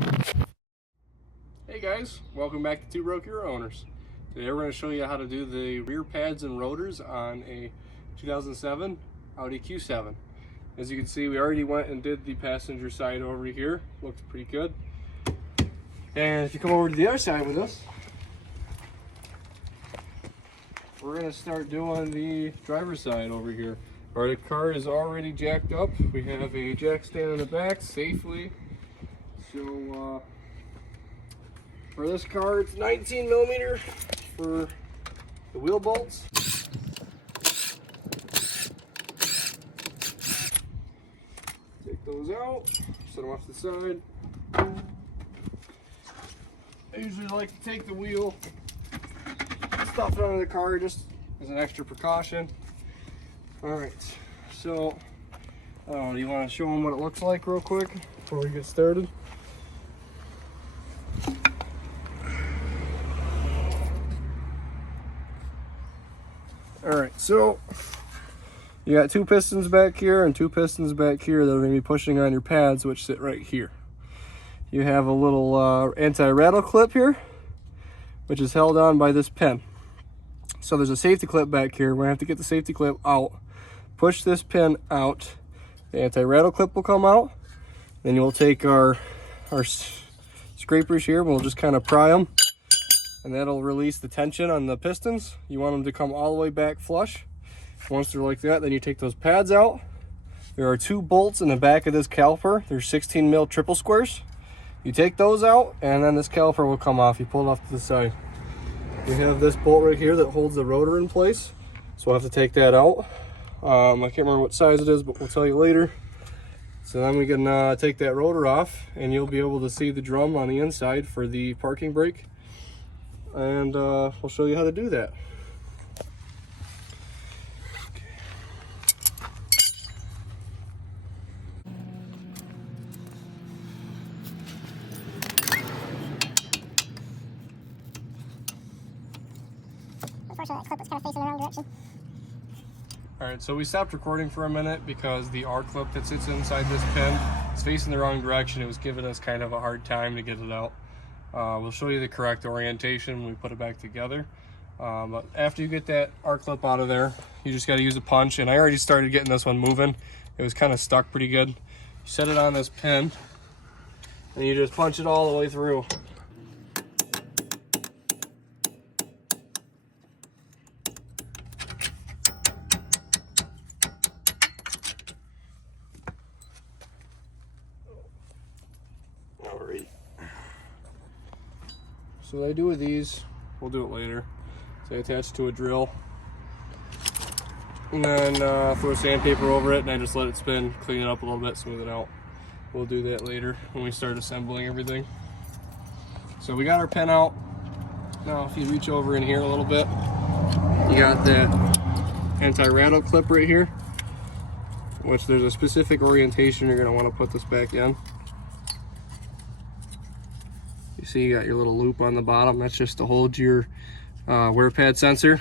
Hey guys, welcome back to Two Broke Hero Owners. Today we're going to show you how to do the rear pads and rotors on a 2007 Audi Q7. As you can see, we already went and did the passenger side over here. Looks pretty good. And if you come over to the other side with us, we're going to start doing the driver's side over here. The car is already jacked up. We have a jack stand in the back safely. So for this car, it's 19 millimeter for the wheel bolts. Take those out, set them off to the side. I usually like to take the wheel, stuff it under the car just as an extra precaution. All right, so do you want to show them what it looks like real quick before we get started? Alright, so you got two pistons back here and two pistons back here that are going to be pushing on your pads, which sit right here. You have a little anti-rattle clip here, which is held on by this pin. So there's a safety clip back here. We're going to have to get the safety clip out, push this pin out, the anti-rattle clip will come out, then you'll take our scrapers here, we'll just kind of pry them, and that'll release the tension on the pistons. You want them to come all the way back flush. Once they're like that, then you take those pads out. There are two bolts in the back of this caliper. They're 16 mil triple squares. You take those out, and then this caliper will come off. You pull it off to the side. We have this bolt right here that holds the rotor in place, so we'll have to take that out. I can't remember what size it is, but we'll tell you later. So then we can take that rotor off, and you'll be able to see the drum on the inside for the parking brake. And we'll show you how to do that. Unfortunately, that clip was kind of facing the wrong direction. Alright, so we stopped recording for a minute because the R clip that sits inside this pin is facing the wrong direction. It was giving us kind of a hard time to get it out. We'll show you the correct orientation when we put it back together. But after you get that R clip out of there, you just got to use a punch. And I already started getting this one moving. It was kind of stuck pretty good. You set it on this pin and you just punch it all the way through. Alright. So what I do with these, we'll do it later. So I attach to a drill, and then throw sandpaper over it, and I just let it spin, clean it up a little bit, smooth it out. We'll do that later when we start assembling everything. So we got our pin out. Now if you reach over in here a little bit, you got that anti-rattle clip right here, which there's a specific orientation you're going to want to put this back in. You see you got your little loop on the bottom. That's just to hold your wear pad sensor,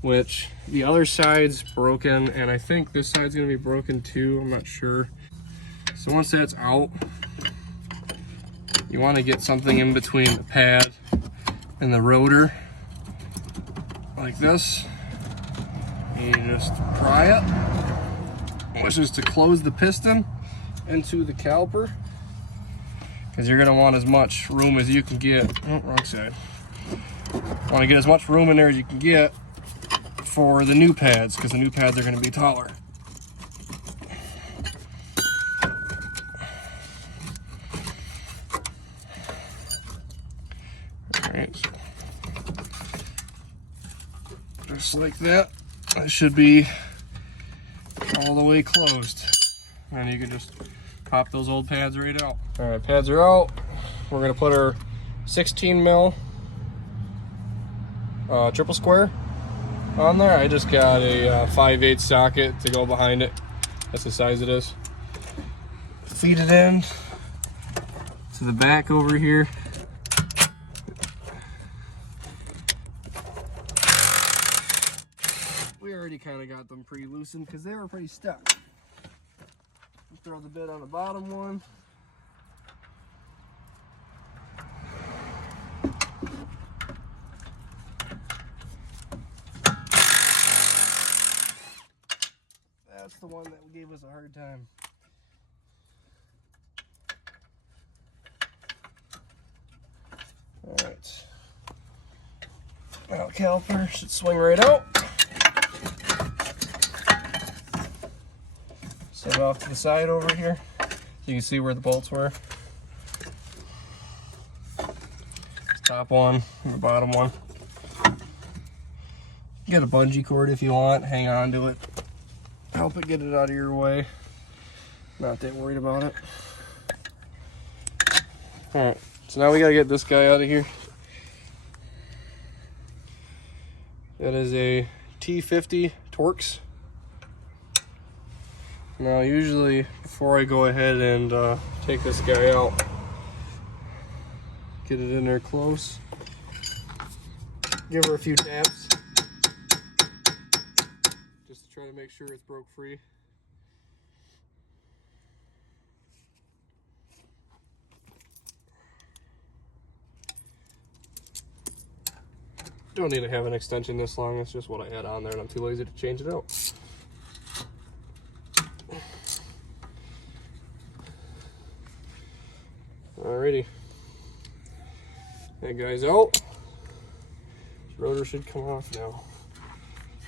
which the other side's broken, and I think this side's going to be broken too. I'm not sure. So once that's out, you want to get something in between the pad and the rotor like this. And you just pry it, which is to close the piston into the caliper, because you're going to want as much room as you can get. Oh, wrong side. Want to get as much room in there as you can get for the new pads, because the new pads are going to be taller. Alright, so just like that, that should be all the way closed. And you can just pop those old pads right out. Alright, pads are out. We're going to put our 16 mil triple square on there. I just got a 5/8 socket to go behind it. That's the size it is. Feed it in to the back over here. We already kind of got them pre-loosened because they were pretty stuck. Throw the bit on the bottom one. the one that gave us a hard time. Alright. Now caliper should swing right out. Set it off to the side over here so you can see where the bolts were. Top one and the bottom one. Get a bungee cord if you want, hang on to it. Help it get it out of your way. Not that worried about it. Alright, so now we gotta get this guy out of here. That is a T50 Torx. Now usually before I go ahead and take this guy out, get it in there close, give her a few taps just to try to make sure it's broke free. Don't need to have an extension this long, it's just what I had on there and I'm too lazy to change it out. Alrighty. That guy's out. Rotor should come off now.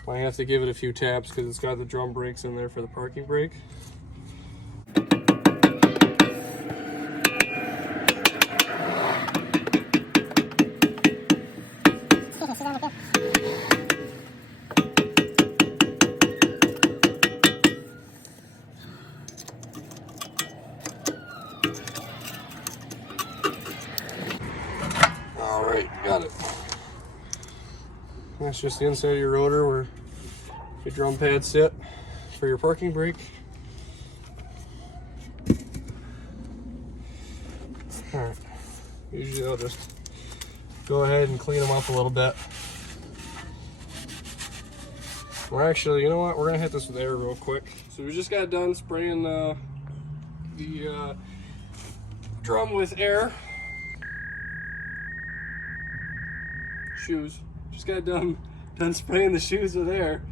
Might have to give it a few taps because it's got the drum brakes in there for the parking brake. Alright, got it. That's just the inside of your rotor where your drum pads sit for your parking brake. Alright, usually I'll just go ahead and clean them up a little bit. We're actually, you know what, we're gonna hit this with air real quick. So we just got done spraying the drum with air. Shoes. Just got done spraying the shoes with air.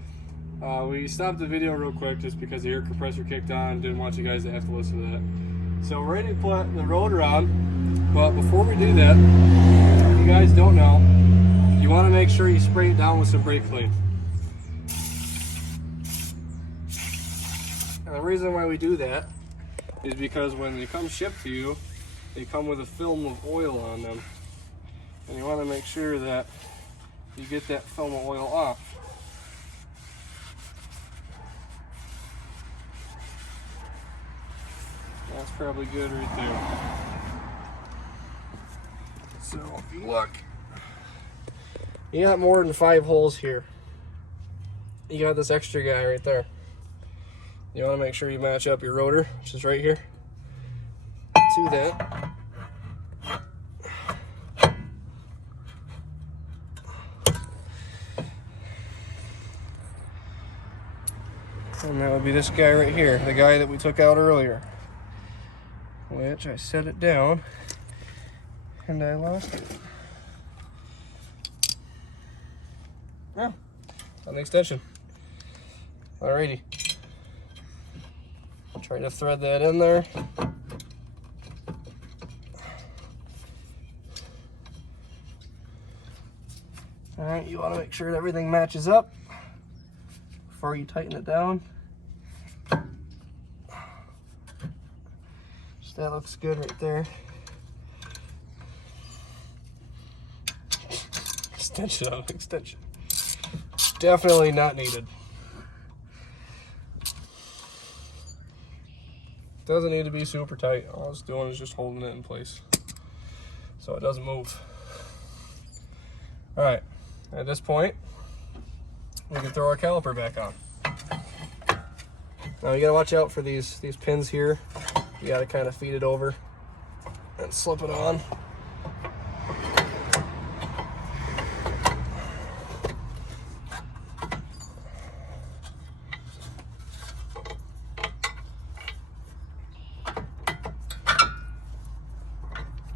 We stopped the video real quick just because the air compressor kicked on. Didn't want you guys to have to listen to that. So we're ready to put the rotor on, but before we do that, if you guys don't know, you want to make sure you spray it down with some brake clean. And the reason why we do that is because when they come shipped to you, they come with a film of oil on them. And you want to make sure that you get that film of oil off. That's probably good right there. So if you look, you got more than 5 holes here. You got this extra guy right there. You want to make sure you match up your rotor, which is right here, to that. And that would be this guy right here, the guy that we took out earlier. Which I set it down and I lost it. Yeah, on the extension. Alrighty. Try to thread that in there. Alright, you want to make sure that everything matches up before you tighten it down. So that looks good right there. Extension on extension. Definitely not needed. Doesn't need to be super tight. All it's doing is just holding it in place so it doesn't move. Alright, at this point, we can throw our caliper back on. Now you gotta watch out for these pins here. You gotta kind of feed it over and slip it on.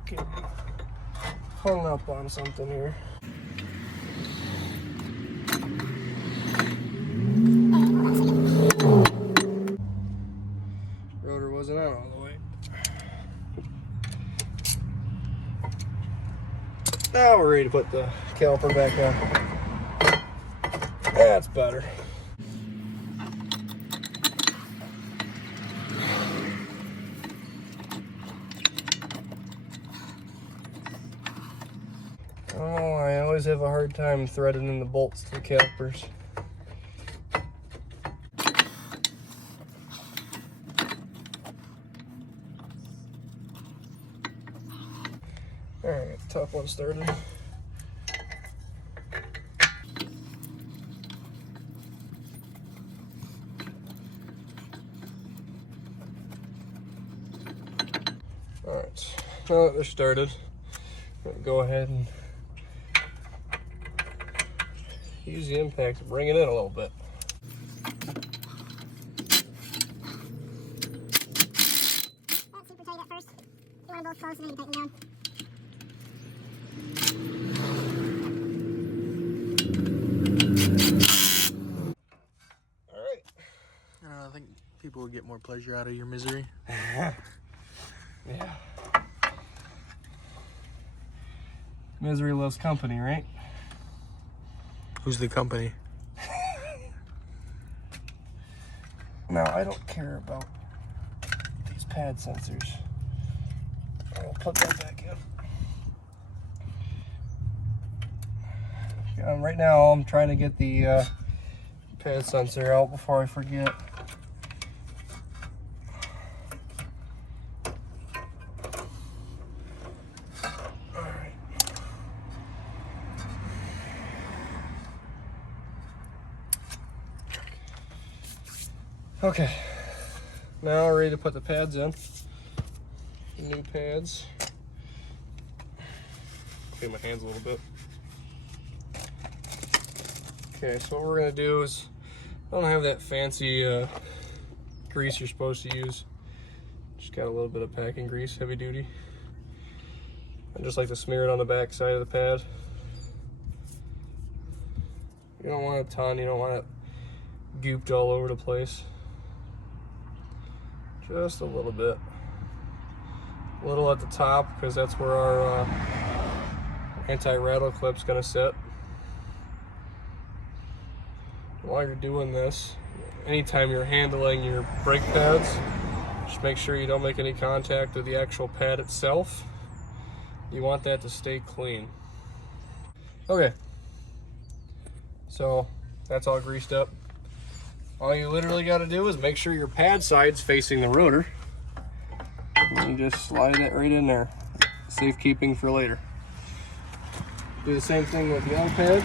Get hung up on something here. Now we're ready to put the caliper back on. That's better. Oh, I always have a hard time threading in the bolts to the calipers. Alright, top one started. Alright, now that they're started, I'm going to go ahead and use the impact to bring it in a little bit. That's super tight at first. You want them both close and then you tighten down. Alright. I think people would get more pleasure out of your misery. Yeah. Misery loves company, right? Who's the company? Now, I don't care about these pad sensors. I'll put that back in. Right now, I'm trying to get the pad sensor out before I forget. Alright. Okay, now we're ready to put the pads in. New pads. Clean my hands a little bit. Okay, so what we're gonna do is, I don't have that fancy grease you're supposed to use. Just got a little bit of packing grease, heavy duty. I just like to smear it on the back side of the pad. You don't want a ton, you don't want it gooped all over the place. Just a little bit. A little at the top, because that's where our anti-rattle clip's gonna sit. While you're doing this, anytime you're handling your brake pads, just make sure you don't make any contact with the actual pad itself. You want that to stay clean. Okay, so that's all greased up. All you literally got to do is make sure your pad side's facing the rotor. And you just slide it right in there. Safekeeping for later. Do the same thing with the other pad.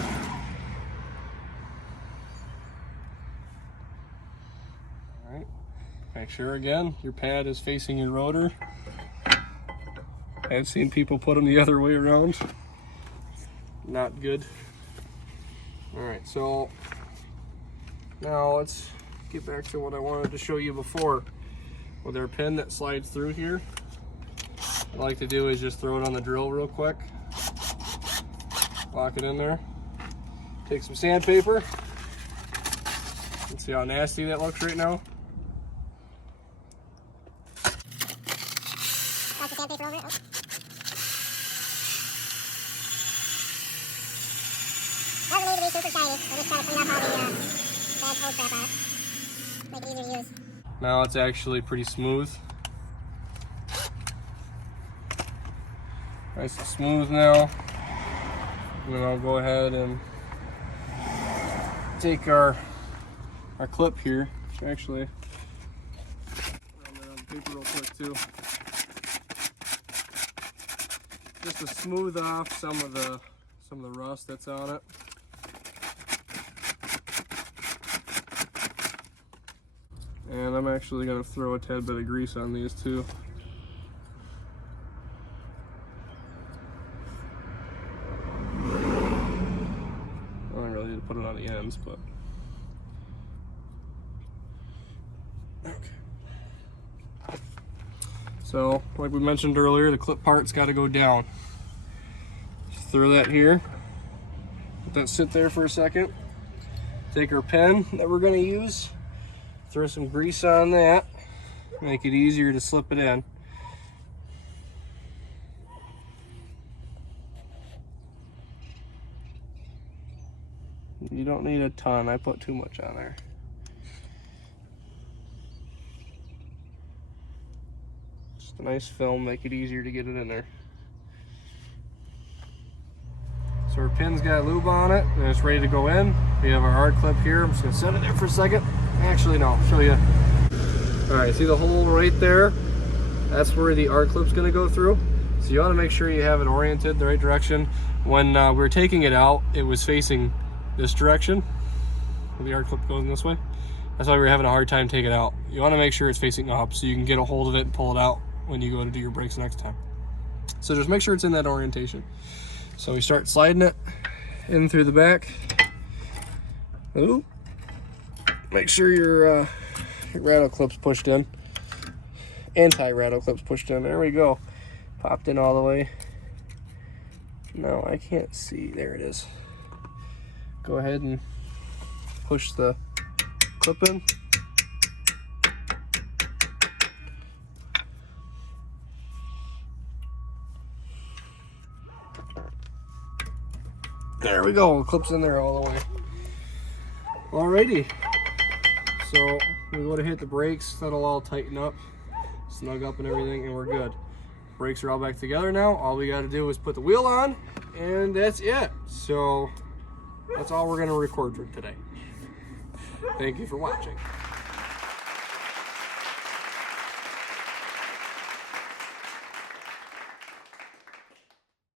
Alright. Make sure again your pad is facing your rotor. I've seen people put them the other way around. Not good. Alright, so now let's get back to what I wanted to show you before. With our pin that slides through here, what I like to do is just throw it on the drill real quick. Lock it in there. Take some sandpaper. Let's see how nasty that looks right now. Pass the sandpaper over it. Doesn't need to be super shiny. We're just trying to clean up all the bad cold crap on it. Make it easier to use. Now it's actually pretty smooth. Nice and smooth now. And then I'll go ahead and take our clip here, which actually run that on the paper real quick too. Just to smooth off some of the rust that's on it. And I'm actually going to throw a tad bit of grease on these too. I don't really need to put it on the ends, but okay. So, like we mentioned earlier, the clip part's got to go down. Just throw that here. Let that sit there for a second. Take our pen that we're going to use. Throw some grease on that, make it easier to slip it in. don't need a ton. I put too much on there. Just a nice film, make it easier to get it in there. So our pin's got lube on it, and it's ready to go in. We have our hard clip here. I'm just gonna set it there for a second. Actually, no, I'll show you. All right, see the hole right there? That's where the R clip's gonna go through. So you wanna make sure you have it oriented the right direction. When we were taking it out, it was facing this direction. The R clip goes in this way. That's why we were having a hard time taking it out. You wanna make sure it's facing up so you can get a hold of it and pull it out when you go to do your brakes next time. So just make sure it's in that orientation. So we start sliding it in through the back. Ooh. Make sure your rattle clip's pushed in. Anti-rattle clip's pushed in. There we go. Popped in all the way. No, I can't see. There it is. Go ahead and push the clip in. There we go. Clip's in there all the way. Alrighty. So we would have hit the brakes. That'll all tighten up, snug up and everything, and we're good. Brakes are all back together now. All we got to do is put the wheel on, and that's it. So that's all we're going to record for today. Thank you for watching.